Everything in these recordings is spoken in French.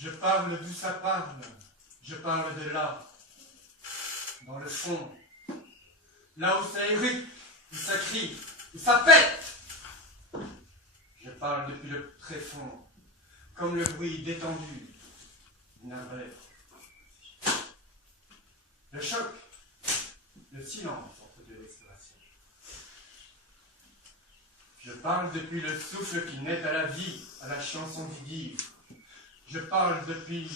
Je parle d'où ça parle, je parle de là, dans le fond, là où ça hérite, où ça crie, où ça pète. Je parle depuis le tréfonds, comme le bruit détendu d'une arête. Le choc, le silence entre deux respirations. Je parle depuis le souffle qui naît à la vie, à la chanson qui vive. Je parle depuis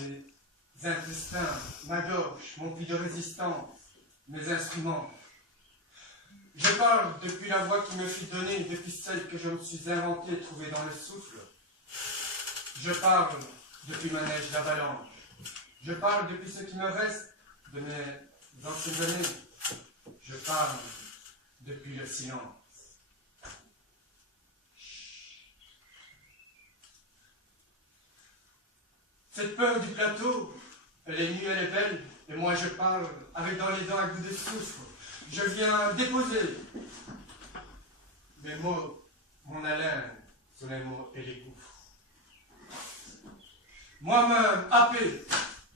mes intestins, ma gorge, mon puits de résistance, mes instruments. Je parle depuis la voix qui me fut donnée, depuis celle que je me suis inventée, trouvée dans le souffle. Je parle depuis ma neige d'avalanche. Je parle depuis ce qui me reste de mes anciennes années. Je parle depuis le silence. Cette peur du plateau, elle est nue, elle est belle, et moi je parle avec dans les dents un goût de soufre. Je viens déposer mes mots, mon haleine sur les mots et les gouffres. Moi-même happé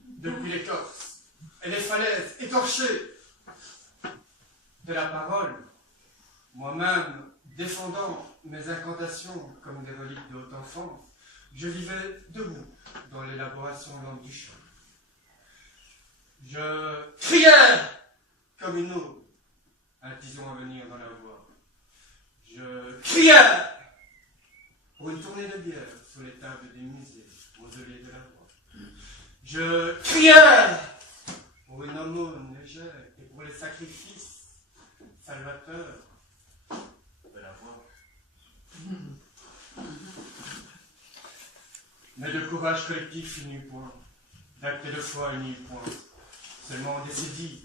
depuis l'écorce et les falaises écorchées de la parole, moi-même défendant mes incantations comme des reliques de haute enfance, je vivais debout dans l'élaboration lente du chant. Je criais comme une eau, un tison à venir dans la voix. Je criais pour une tournée de bière sur les tables des musées, mausolées de la voix. Je criais pour une aumône légère et pour les sacrifices salvateurs de la voix. Mais de courage collectif, il n'y eut point. D'acte de foi, il n'y eut point. Seulement des cédilles,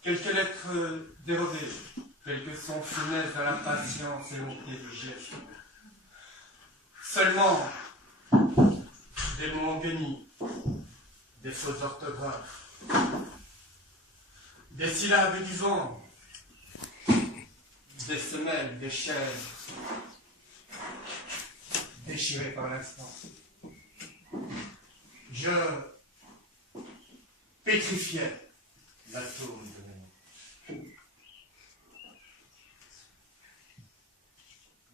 quelques lettres dérobées, quelques sons funestes dans la patience et l'onté du geste. Seulement des mots guenilles, des fautes orthographes, des syllabes du vent, des semelles, des chaînes, déchirées par l'instant. Je pétrifiais l'atome de mes mots.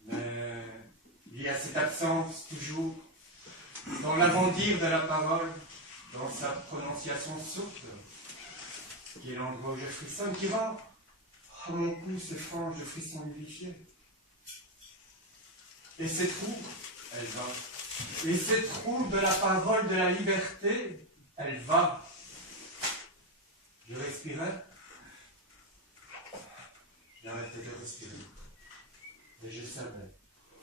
Mais il y a cette absence toujours dans l'avant-dire de la parole, dans sa prononciation souple, qui est l'endroit où je frissonne, qui rend à mon cou ces franges de frissons lubrifiés. Et ces trous, elle va. Et ces trous de la parole de la liberté, elle va. Je respirais. J'arrêtais de respirer. Et je savais,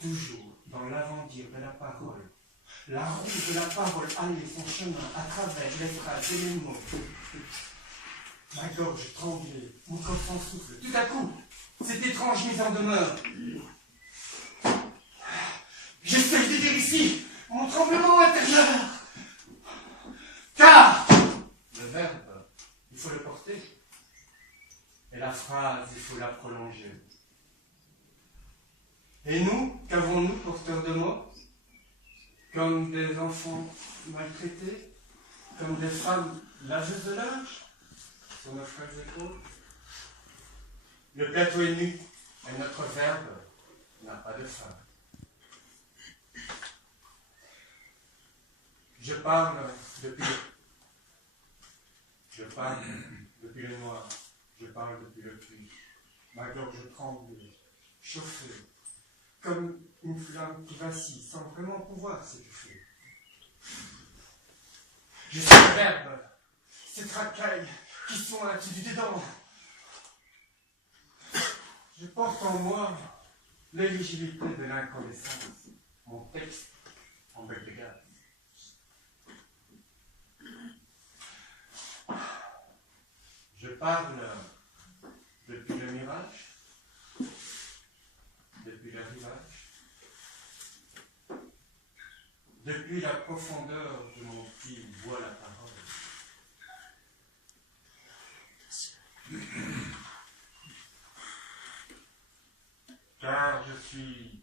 toujours dans l'avant-dire de la parole, la roue de la parole allait son chemin à travers les phrases et les mots. Ma gorge tremblait, mon corps sans souffle. Tout à coup, cette étrange mise en demeure. J'essaie de dire ici mon tremblement intérieur. Car le verbe, il faut le porter. Et la phrase, il faut la prolonger. Et nous, qu'avons-nous, porteurs de mots? Comme des enfants maltraités? Comme des femmes laveuses de linge sur nos frères épaules? Le plateau est nu, et notre verbe n'a pas de fin. Je parle depuis le noir, je parle depuis le puits. Ma gorge tremble, chauffée, comme une flamme qui vacille sans vraiment pouvoir s'étouffer. Je suis le verbe, ces racailles qui sointent du dedans. Je porte en moi l'éligibilité de l'incandescence, mon texte en bec de gaz. Je parle depuis le mirage, depuis le rivage, depuis la profondeur de mon qui voit la parole. Car je suis